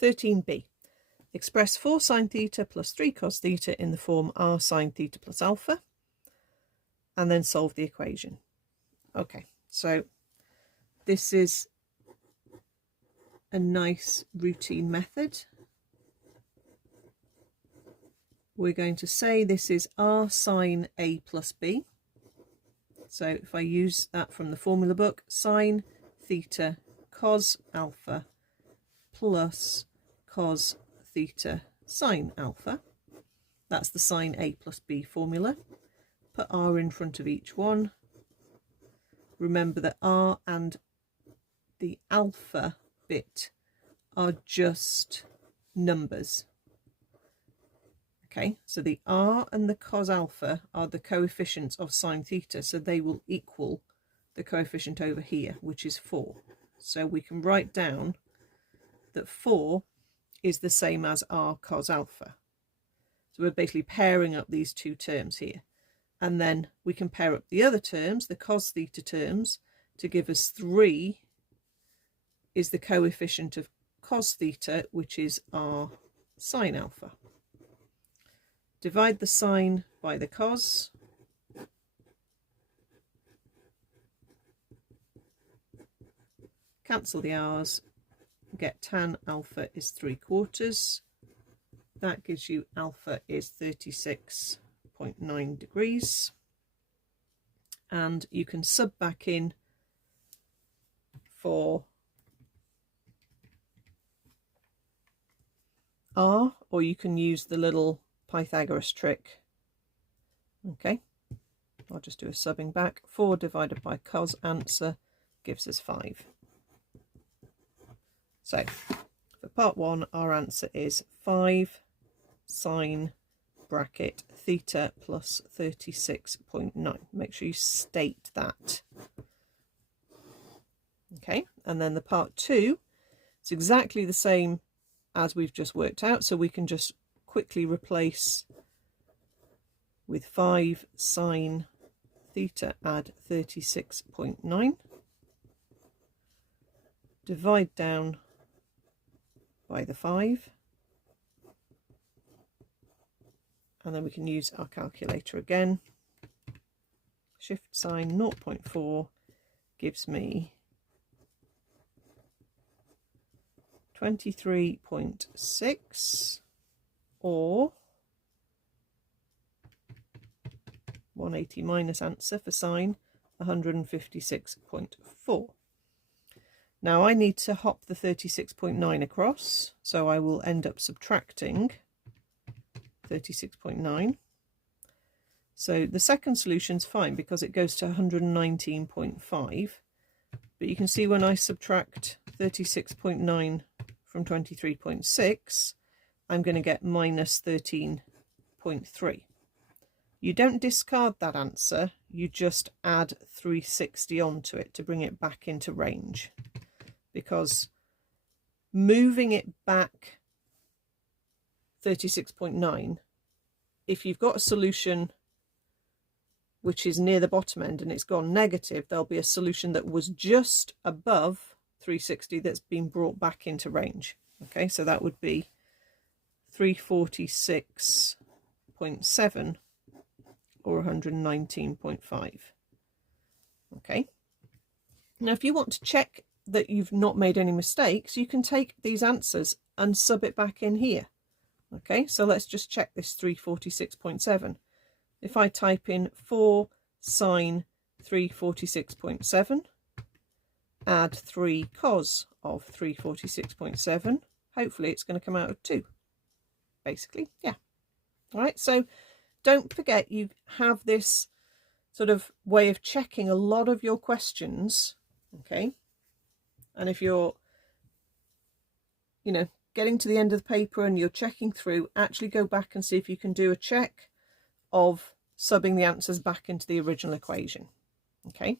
13b. Express 4 sine theta plus 3 cos theta in the form r sine theta plus alpha, and then solve the equation. Okay, so this is a nice routine method. We're going to say this is r sine a plus b. So if I use that from the formula book, sine theta cos alpha plus cos theta sine alpha. That's the sine a plus b formula. Put r in front of each one. Remember that r and the alpha bit are just numbers. Okay, so the r and the cos alpha are the coefficients of sine theta, so they will equal the coefficient over here, which is 4. So we can write down that 4 is the same as r cos alpha. So we're basically pairing up these two terms here. And then we can pair up the other terms, the cos theta terms, to give us 3 is the coefficient of cos theta, which is r sine alpha. Divide the sine by the cos. Cancel the r's. Get tan alpha is 3/4. That gives you alpha is 36.9 degrees. And you can sub back in for r, or you can use the little Pythagoras trick. Okay, I'll just do a subbing back. 4 divided by cos answer gives us 5. So for part 1, our answer is 5 sine bracket theta plus 36.9. Make sure you state that. Okay, and then the part 2, it's exactly the same as we've just worked out, so we can just quickly replace with 5 sine theta, add 36.9, divide down by the 5, and then we can use our calculator again. Shift sign 0.4 gives me 23.6, or 180 minus answer for sine 156.4. Now I need to hop the 36.9 across, so I will end up subtracting 36.9. So the second solution's fine because it goes to 119.5, but you can see when I subtract 36.9 from 23.6, I'm going to get minus 13.3. You don't discard that answer, you just add 360 onto it to bring it back into range, because moving it back 36.9, if you've got a solution which is near the bottom end and it's gone negative, there'll be a solution that was just above 360 that's been brought back into range. Okay, so that would be 346.7 or 119.5. Okay, now if you want to check that you've not made any mistakes, you can take these answers and sub it back in here. Okay, so let's just check this 346.7. If I type in 4 sine 346.7, add 3 cos of 346.7, hopefully it's going to come out of 2. Basically, yeah. All right, so don't forget you have this sort of way of checking a lot of your questions, okay? And if you're, getting to the end of the paper and you're checking through, actually go back and see if you can do a check of subbing the answers back into the original equation, okay?